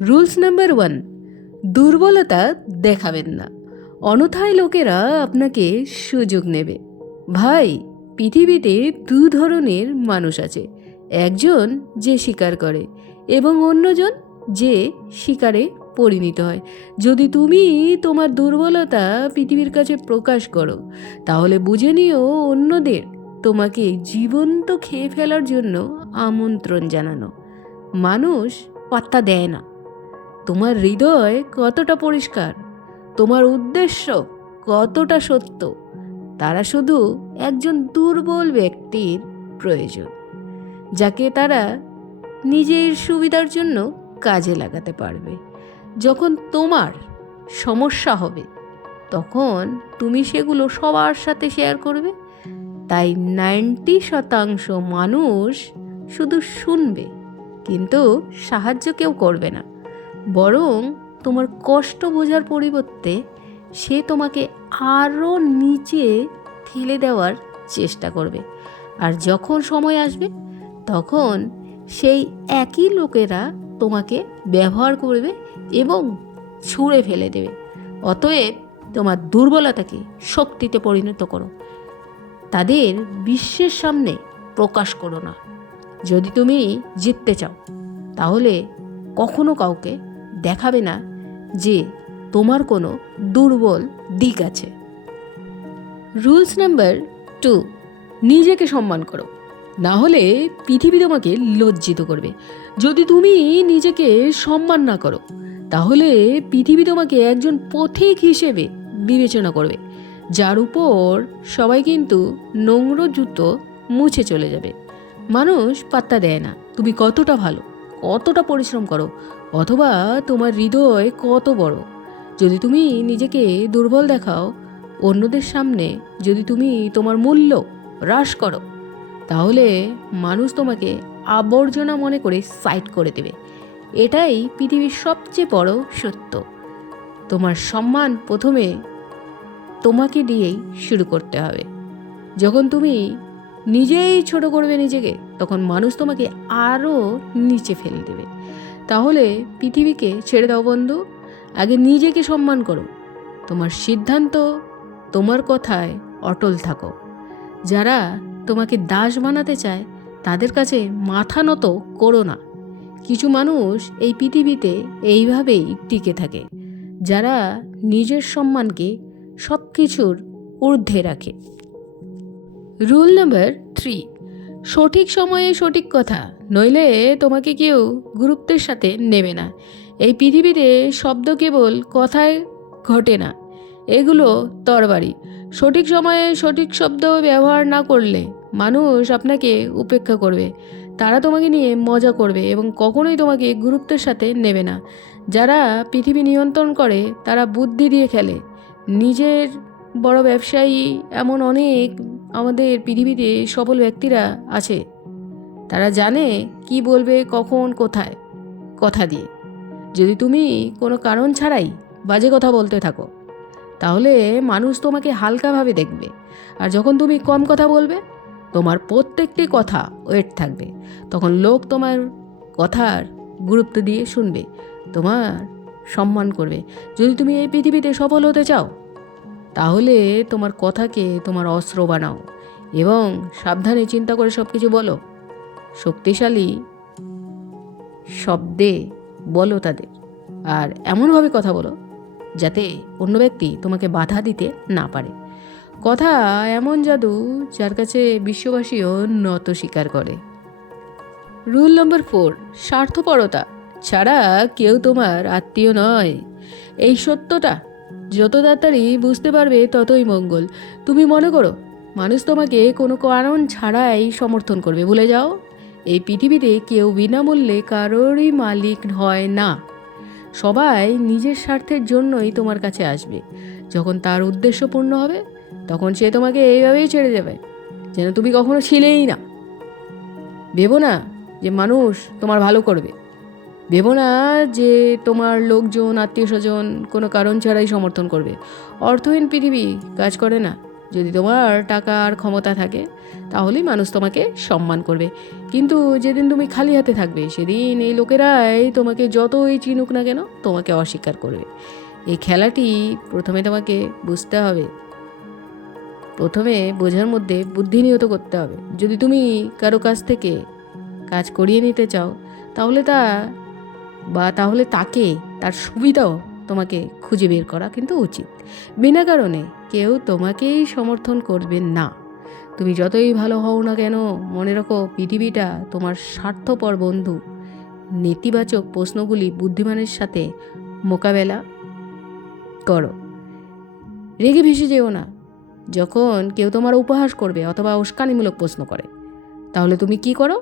Rules number one, দুর্বলতা দেখাবেন না। অনথায় লোকেরা আপনাকে সুযোগ নেবে। ভাই, পৃথিবীতে দু ধরনের মানুষ আছে। একজন যে শিকার করে এবং অন্যজন যে শিকারে পরিণত হয়। যদি তুমি তোমার দুর্বলতা পৃথিবীর কাছে প্রকাশ করো, তাহলে বুঝে নিও অন্যদের তোমাকে জীবন্ত খেয়ে ফেলার জন্য আমন্ত্রণ জানানো। মানুষ পাত্তা দেয় না। তোমার হৃদয় কতটা পরিষ্কার? তোমার উদ্দেশ্য কতটা সত্য? তারা শুধু একজন দুর্বল ব্যক্তির প্রয়োজন, যাকে তারা নিজের সুবিধার জন্য কাজে লাগাতে পারবে। যখন তোমার সমস্যা হবে, তখন তুমি সেগুলো সবার সাথে শেয়ার করবে। তাই নাইনটি শতাংশ মানুষ শুধু শুনবে, কিন্তু সাহায্য কেউ করবে না। বরং তোমার কষ্ট বোঝার পরিবর্তে সে তোমাকে আরও নিচে ঠেলে দেওয়ার চেষ্টা করবে। আর যখন সময় আসবে, তখন সেই একই লোকেরা তোমাকে ব্যবহার করবে এবং ছুঁড়ে ফেলে দেবে। অতএব তোমার দুর্বলতাকে শক্তিতে পরিণত করো। তাদের বিশ্বের সামনে প্রকাশ করো না। যদি তুমি জিততে চাও, তাহলে কখনো কাউকে দেখাবে না যে তোমার কোনো দুর্বল দিক আছে। রুলস নাম্বার টু, নিজেকে সম্মান করো। না হলে পৃথিবী তোমাকে লজ্জিত করবে। যদি তুমি নিজেকে সম্মান না করো, তাহলে পৃথিবী তোমাকে একজন পথিক হিসেবে বিবেচনা করবে, যার উপর সবাই কিন্তু নোংরো জুতো মুছে চলে যাবে। মানুষ পাত্তা দেয় না। তুমি কতটা ভালো, কতটা পরিশ্রম করো অথবা তোমার হৃদয় কত বড়? যদি তুমি নিজেকে দুর্বল দেখাও, অন্যদের সামনে যদি তুমি তোমার মূল্য হ্রাস করো, তাহলে মানুষ তোমাকে আবর্জনা মনে করে সাইড করে দেবে। এটাই পৃথিবীর সবচেয়ে বড় সত্য। তোমার সম্মান প্রথমে তোমাকে দিয়েই শুরু করতে হবে। যখন তুমি নিজেই ছোট করবে নিজেকে, তখন মানুষ তোমাকে আরও নিচে ফেলে দেবে। তাহলে পৃথিবীকে ছেড়ে দাও বন্ধু। আগে নিজেকে সম্মান করো। তোমার সিদ্ধান্ত, তোমার কথায় অটল থাকো। যারা তোমাকে দাস বানাতে চায়, তাদের কাছে মাথা নত করো না। কিছু মানুষ এই পৃথিবীতে এইভাবেই টিকে থাকে। যারা নিজের সম্মানকে সব কিছুর ঊর্ধ্বে রাখে। রুল নাম্বার থ্রি সঠিক সময়ে সঠিক কথা, নইলে তোমাকে কেউ গুরুত্বের সাথে নেবে না। এই পৃথিবীতে শব্দ কেবল কথায় ঘটে না, এগুলো তরবারি। সঠিক সময়ে সঠিক শব্দ ব্যবহার না করলে মানুষ আপনাকে উপেক্ষা করবে। তারা তোমাকে নিয়ে মজা করবে এবং কখনোই তোমাকে গুরুত্বের সাথে নেবে না। যারা পৃথিবী নিয়ন্ত্রণ করে, তারা বুদ্ধি দিয়ে খেলে। নিজের বড় ব্যবসায়ী এমন অনেক আমাদের পৃথিবীতে সফল ব্যক্তিরা আছে। তারা জানে কি বলবে, কখন, কোথায়। কথা দিয়ে। যদি তুমি কোনো কারণ ছাড়াই বাজে কথা বলতে থাকো, তাহলে মানুষ তোমাকে হালকাভাবে দেখবে। আর যখন তুমি কম কথা বলবে, তোমার প্রত্যেকটি কথা ওয়েট থাকবে। তখন লোক তোমার কথার গুরুত্ব দিয়ে শুনবে, তোমার সম্মান করবে। যদি তুমি এই পৃথিবীতে সফল হতে চাও তাহলে তোমার কথাকে তোমার অস্ত্র বানাও এবং সাবধানে চিন্তা করে সব কিছু বলো। শক্তিশালী শব্দে বলো তাদের আর এমনভাবে কথা বলো যাতে অন্য ব্যক্তি তোমাকে বাধা দিতে না পারে। কথা এমন জাদু যার কাছে বিশ্ববাসীও নত স্বীকার করে। রুল নম্বর ফোর, স্বার্থপরতা ছাড়া কেউ তোমার আত্মীয় নয়। এই সত্যটা যত তাড়াতাড়ি বুঝতে পারবে ততই মঙ্গল। তুমি মনে করো, মানুষ তোমাকে কোনো কারণ ছাড়াই সমর্থন করবে, ভুলে যাও। এই পৃথিবীতে কেউ বিনামূল্যে কারোরই মালিক হয় না। সবাই নিজের স্বার্থের জন্যই তোমার কাছে আসবে। যখন তার উদ্দেশ্য পূর্ণ হবে, তখন সে তোমাকে এইভাবেই ছেড়ে যাবে যেন তুমি কখনো ছিলেই না। ভেবো না যে মানুষ তোমার ভালো করবে। ভেবো না যে তোমার লোকজন আত্মীয় স্বজন কোনো কারণ ছাড়াই সমর্থন করবে। অর্থহীন পৃথিবী কাজ করে না। যদি তোমার টাকা আর ক্ষমতা থাকে, তাহলেই মানুষ তোমাকে সম্মান করবে। কিন্তু যেদিন তুমি খালি হাতে থাকবে, সেদিন এই লোকেরাই তোমাকে যতই চিনুক না কেন, তোমাকে অস্বীকার করবে। এই খেলাটি প্রথমে তোমাকে বুঝতে হবে। প্রথমে বোঝার মধ্যে বুদ্ধি নিহত করতে হবে। যদি তুমি কারও কাছ থেকে কাজ করিয়ে নিতে চাও, তাহলে তা বা তাহলে তাকে, তার সুবিধাও তোমাকে খুঁজে বের করা কিন্তু উচিত। বিনা কারণে কেউ তোমাকেই সমর্থন করবে না। তুমি যতই ভালো হও না কেন, মনে রাখো পৃথিবীটা তোমার স্বার্থপর বন্ধু। নেতিবাচক প্রশ্নগুলি বুদ্ধিমানের সাথে মোকাবেলা করো। রেগে ভেসে যেও না। যখন কেউ তোমার উপহাস করবে অথবা উস্কানিমূলক প্রশ্ন করে, তাহলে তুমি কি করো?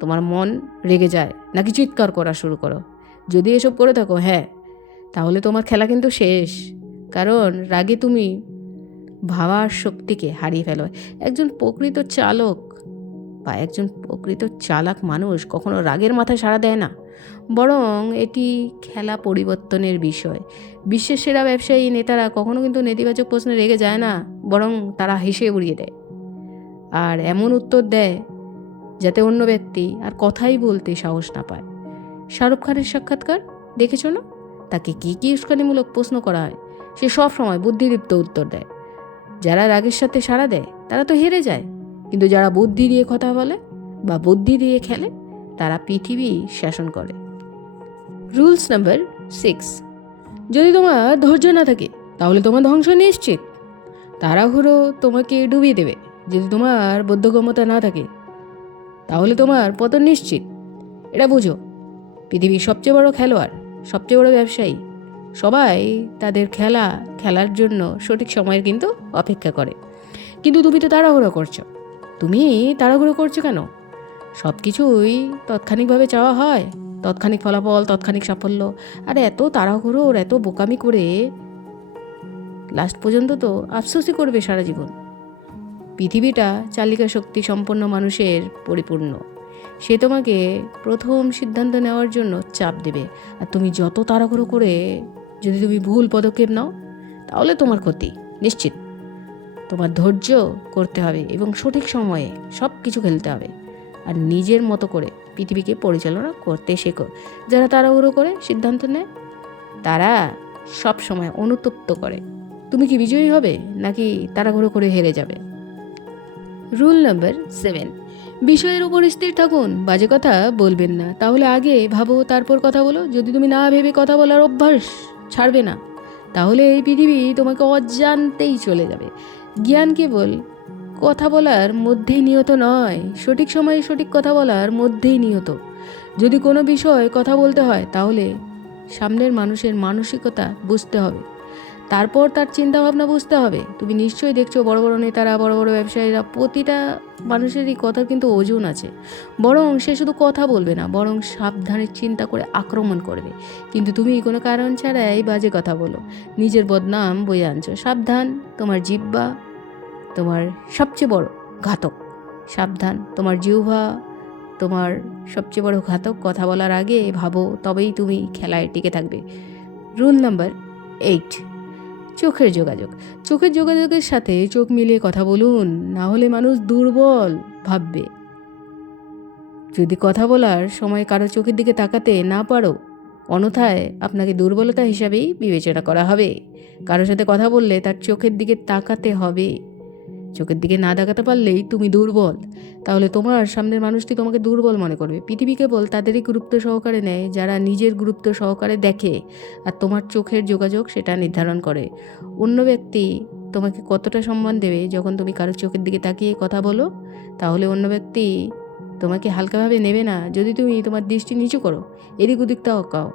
তোমার মন রেগে যায়, নাকি চিৎকার করা শুরু করো? যদি এসব করে থাকো হ্যাঁ তাহলে তোমার খেলা কিন্তু শেষ। কারণ রাগে তুমি ভাবার শক্তিকে হারিয়ে ফেলো। একজন প্রকৃত চালক বা একজন প্রকৃত চালাক মানুষ কখনো রাগের মাথায় সাড়া দেয় না। বরং এটি খেলা পরিবর্তনের বিষয়। বিশ্বের সেরা ব্যবসায়ী নেতারা কখনো কিন্তু নেতিবাচক প্রশ্নে রেগে যায় না, বরং তারা হেসে উড়িয়ে দেয়। আর এমন উত্তর দেয় যাতে অন্য ব্যক্তি আর কথাই বলতে সাহস না পায়। শাহরুখ খানের সাক্ষাৎকার? দেখেছ না? তাকে কী কী উস্কানিমূলক প্রশ্ন করা হয়? সে সব সময় বুদ্ধিদীপ্ত উত্তর দেয়। যারা রাগের সাথে সাড়া দেয়, তারা তো হেরে যায়। কিন্তু যারা বুদ্ধি দিয়ে কথা বলে বা বুদ্ধি দিয়ে খেলে, তারা পৃথিবী শাসন করে। Rules number six. যদি তোমার ধৈর্য না থাকে, তাহলে তোমার ধ্বংস নিশ্চিত। তাড়াহুড়ো তোমাকে ডুবিয়ে দেবে। যদি তোমার বোধগম্যতা না থাকে, তাহলে তোমার পতন নিশ্চিত। এটা বুঝো। পৃথিবীর সবচেয়ে বড় খেলোয়াড়, সবচেয়ে বড় ব্যবসায়ী। সবাই তাদের খেলা, খেলার জন্য সঠিক সময়ের কিন্তু অপেক্ষা করে। কিন্তু তুমি তো তাড়াহুড়ো করছ। তুমি তাড়াহুড়ো করছ কেন? সব কিছুই তাৎক্ষণিকভাবে চাওয়া হয়। তৎক্ষণিক ফলাফল, তৎক্ষণিক সাফল্য। আর এত তাড়াহুড়োর এত বোকামি করে লাস্ট পর্যন্ত তো আফসোসই করবে সারা জীবন। পৃথিবীটা চালিকা শক্তি সম্পন্ন মানুষের পরিপূর্ণ। সে তোমাকে প্রথম সিদ্ধান্ত নেওয়ার জন্য চাপ দেবে। আর তুমি যত তাড়াহুড়ো করে যদি তুমি ভুল পদক্ষেপ নাও, তাহলে তোমার ক্ষতি, নিশ্চিত। তোমার ধৈর্য করতে হবে এবং সঠিক সময়ে সব কিছু খেলতে হবে। আর নিজের মতো করে পৃথিবীকে পরিচালনা করতে শেখো। যারা তাড়াহুড়ো করে সিদ্ধান্ত নেয়, তারা সব সময় অনুতপ্ত করে। তুমি কি বিজয়ী হবে, নাকি তাড়াহুড়ো করে হেরে যাবে? রুল নাম্বার সেভেন বিষয়ের উপর স্থির থাকুন। বাজে কথা বলবেন না। তাহলে আগে ভাবো, তারপর কথা বলো। যদি তুমি না ভেবে কথা বলার অভ্যাস ছাড়বে না, তাহলে এই পৃথিবী তোমাকে অজান্তেই চলে যাবে। জ্ঞান কেবল কথা বলার মধ্যেই নিহত নয়। সঠিক সময়ে সঠিক কথা বলার মধ্যেই নিহত। যদি কোনো বিষয় কথা বলতে হয়, তাহলে সামনের মানুষের মানসিকতা বুঝতে হবে। তারপর তার চিন্তাভাবনা বুঝতে হবে। তুমি নিশ্চয়ই দেখছ বড় বড় নেতারা, বড় বড় ব্যবসায়ীরা, প্রতিটা মানুষেরই কথার কিন্তু ওজন আছে। বরং সে শুধু কথা বলবে না, বরং সাবধানে চিন্তা করে আক্রমণ করবে। কিন্তু তুমি কোনো কারণ ছাড়াই বাজে কথা বলো। নিজের বদনাম বয়ে আনছো। সাবধান, তোমার জিব্বা তোমার সবচেয়ে বড় ঘাতক। সাবধান, তোমার জিহ্বা তোমার সবচেয়ে বড় ঘাতক। কথা বলার আগে ভাবো, তবেই তুমি খেলায় টিকে থাকবে। Rule number eight. চোখের যোগাযোগ। চোখের যোগাযোগের সাথে চোখ মিলিয়ে কথা বলুন, না হলে মানুষ দুর্বল ভাববে। যদি কথা বলার সময় কারও চোখের দিকে তাকাতে না পারো, অন্যথায় আপনাকে দুর্বলতা হিসাবেই বিবেচনা করা হবে। কারোর সাথে কথা বললে তার চোখের দিকে তাকাতে হবে। চোখের দিকে না তাকাতে পারলেই তুমি দুর্বল। তাহলে তোমার সামনের মানুষটি তোমাকে দুর্বল মনে করবে। পৃথিবী কেবল তাদেরই গুরুত্ব সহকারে নেয়, যারা নিজের গুরুত্ব সহকারে দেখে আর তোমার চোখের যোগাযোগ সেটা নির্ধারণ করে। অন্য ব্যক্তি তোমাকে কতটা সম্মান দেবে যখন তুমি কারোর চোখের দিকে তাকিয়ে কথা বলো? তাহলে অন্য ব্যক্তি তোমাকে হালকাভাবে নেবে না। যদি তুমি তোমার দৃষ্টি নিচু করো, এদিক ওদিক তাকাও।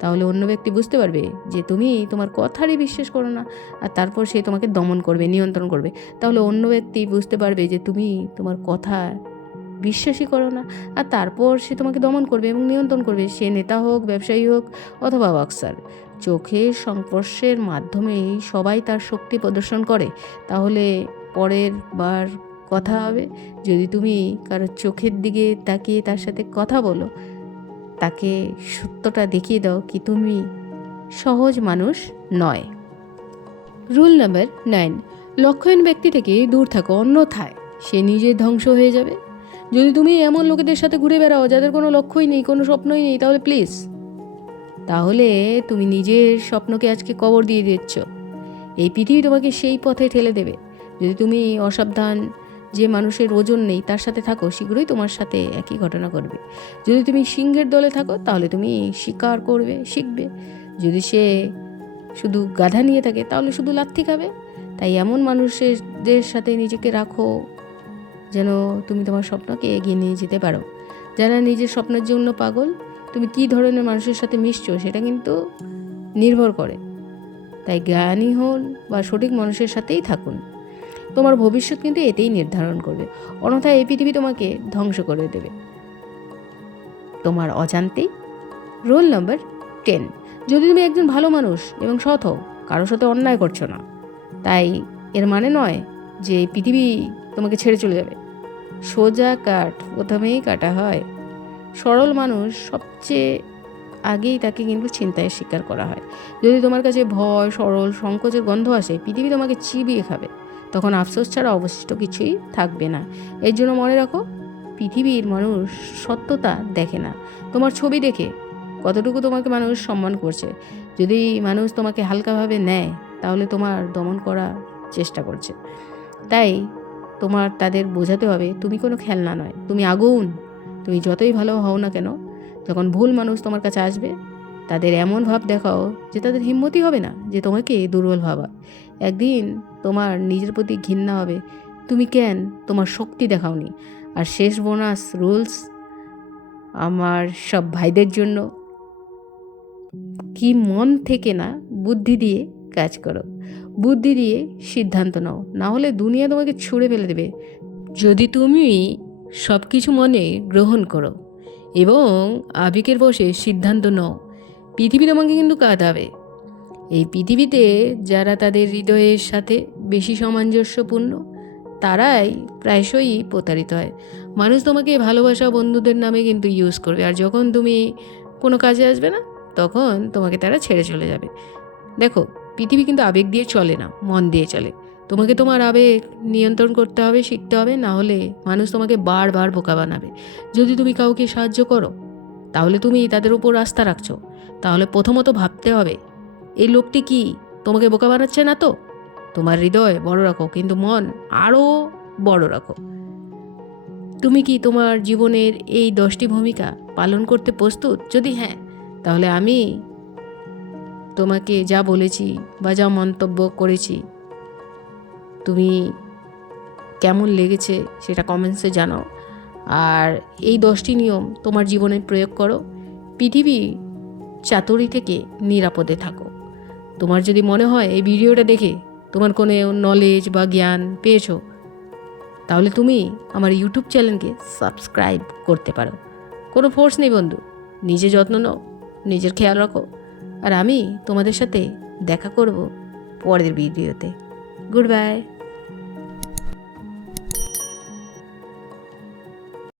তাহলে অন্য ব্যক্তি বুঝতে পারবে যে তুমি তোমার কথারই বিশ্বাস করো না, আর তারপর সে তোমাকে দমন করবে, নিয়ন্ত্রণ করবে। তাহলে অন্য ব্যক্তি বুঝতে পারবে যে তুমি তোমার কথা বিশ্বাসই করো না, আর তারপর সে তোমাকে দমন করবে এবং নিয়ন্ত্রণ করবে। সে নেতা হোক, ব্যবসায়ী হোক, অথবা বক্সার চোখের সংস্পর্শের মাধ্যমেই সবাই তার শক্তি প্রদর্শন করে। তাহলে পরের বার কথা হবে। যদি তুমি কারোর চোখের দিকে তাকিয়ে তার সাথে কথা বলো তাকে সত্যটা দেখিয়ে দাও কি তুমি সহজ মানুষ নয়। রুল নাম্বার নাইন, লক্ষ্যহীন ব্যক্তি থেকে দূর থাকো, অন্যথায় সে নিজে ধ্বংস হয়ে যাবে। যদি তুমি এমন লোকেদের সাথে ঘুরে বেড়াও যাদের কোনো লক্ষ্যই নেই, কোনো স্বপ্নই নেই, তাহলে প্লিজ, তাহলে তুমি নিজের স্বপ্নকে আজকে কবর দিয়ে দিচ্ছ। এই পৃথিবী তোমাকে সেই পথে ঠেলে দেবে। যদি তুমি অসাবধান যে মানুষের ওজন নেই, তার সাথে থাকো, শীঘ্রই তোমার সাথে একই ঘটনা করবে যদি তুমি সিংহের দলে থাকো, তাহলে তুমি শিকার করবে, শিখবে। যদি সে শুধু গাধা নিয়ে থাকে, তাহলে শুধু লাথি খাবে। তাই এমন মানুষদের সাথে নিজেকে রাখো, যেন তুমি তোমার স্বপ্নকে এগিয়ে নিয়ে যেতে পারো। যারা নিজের স্বপ্নের জন্য পাগল, তুমি কী ধরনের মানুষের সাথে মিশছো, সেটা কিন্তু নির্ভর করে। তাই জ্ঞানী হন বা সঠিক মানুষের সাথেই থাকুন। তোমার ভবিষ্যৎ কিন্তু এতেই নির্ধারণ করবে। অন্যথায় এই পৃথিবী তোমাকে ধ্বংস করে দেবে। তোমার অজান্তেই রোল নম্বর টেন। যদি তুমি একজন ভালো মানুষ এবং সৎ হও, কারোর সাথে অন্যায় করছ না। তাই এর মানে নয় যে এই পৃথিবী তোমাকে ছেড়ে চলে যাবে। সোজা কাঠ প্রথমেই কাটা হয়। সরল মানুষ সবচেয়ে আগেই তাকে কিন্তু চিন্তায় শিকার করা হয়। যদি তোমার কাছে ভয়, সরল, সংকোচের গন্ধ আসে, পৃথিবী তোমাকে চিবিয়ে খাবে। তখন আফসোস ছাড়া অবশিষ্ট কিছুই থাকবে না। এর জন্য মনে রাখো, পৃথিবীর মানুষ সত্যতা দেখে না। তোমার ছবি দেখে কতটুকু তোমাকে মানুষ সম্মান করছে। যদি মানুষ তোমাকে হালকাভাবে নেয়, তাহলে তোমার দমন করার চেষ্টা করছে। তাই তোমার, তাদের বোঝাতে হবে, তুমি কোনো খেলনা নয়, তুমি আগুন। তুমি যতই ভালো হও না কেন, যখন ভুল মানুষ তোমার কাছে আসবে, তাদের এমন ভাব দেখাও যে তাদের হিম্মতই হবে না যে তোমাকে দুর্বল ভাবা। একদিন তোমার নিজের প্রতি ঘৃণা হবে। তুমি কেন তোমার শক্তি দেখাওনি? আর শেষ বোনাস রুলস আমার সব ভাইদের জন্য। কি মন থেকে না বুদ্ধি দিয়ে কাজ করো। বুদ্ধি দিয়ে সিদ্ধান্ত নাও। না হলে দুনিয়া তোমাকে ছুঁড়ে ফেলে দেবে। যদি তুমি সব কিছু মনে গ্রহণ করো এবং আবেগের বসে সিদ্ধান্ত নাও, পৃথিবী তোমাকে কিন্তু কাঁদাবে। এই পৃথিবীতে যারা তাদের হৃদয়ের সাথে বেশি সামঞ্জস্যপূর্ণ, তারাই প্রায়শই প্রতারিত হয়। মানুষ তোমাকে ভালোবাসা বন্ধুদের নামে কিন্তু ইউজ করবে। আর যখন তুমি কোনো কাজে আসবে না, তখন তোমাকে তারা ছেড়ে চলে যাবে। দেখো, পৃথিবী কিন্তু আবেগ দিয়ে চলে না, মন দিয়ে চলে। তোমাকে তোমার আবেগ নিয়ন্ত্রণ করতে হবে, শিখতে হবে, না হলে মানুষ তোমাকে বারবার বোকা বানাবে। যদি তুমি কাউকে সাহায্য করো, তাহলে তুমি তাদের উপর আস্থা রাখছো। তাহলে প্রথমত ভাবতে হবে এই লোকটি কি তোমাকে বোকা বানাচ্ছে না তো? তোমার হৃদয় বড় রাখো, কিন্তু মন আরও বড় রাখো। তুমি কি তোমার জীবনের এই দশটি ভূমিকা পালন করতে প্রস্তুত? যদি হ্যাঁ তাহলে আমি তোমাকে যা বলেছি বা যা মন্তব্য করেছি, তুমি কেমন লেগেছে সেটা কমেন্টসে জানাও। আর এই দশটি নিয়ম তোমার জীবনে প্রয়োগ করো। পৃথিবী চাতুরি থেকে নিরাপদে থাকো। তোমার যদি মনে হয় এই ভিডিওটা দেখে তোমার কোনো নলেজ বা জ্ঞান পেয়েছ, তাহলে তুমি আমার ইউটিউব চ্যানেলকে সাবস্ক্রাইব করতে পারো। কোনো ফোর্স নেই বন্ধু, নিজে যত্ন নাও, নিজের খেয়াল রাখো। আর আমি তোমাদের সাথে দেখা করব পরের ভিডিওতে। Good bye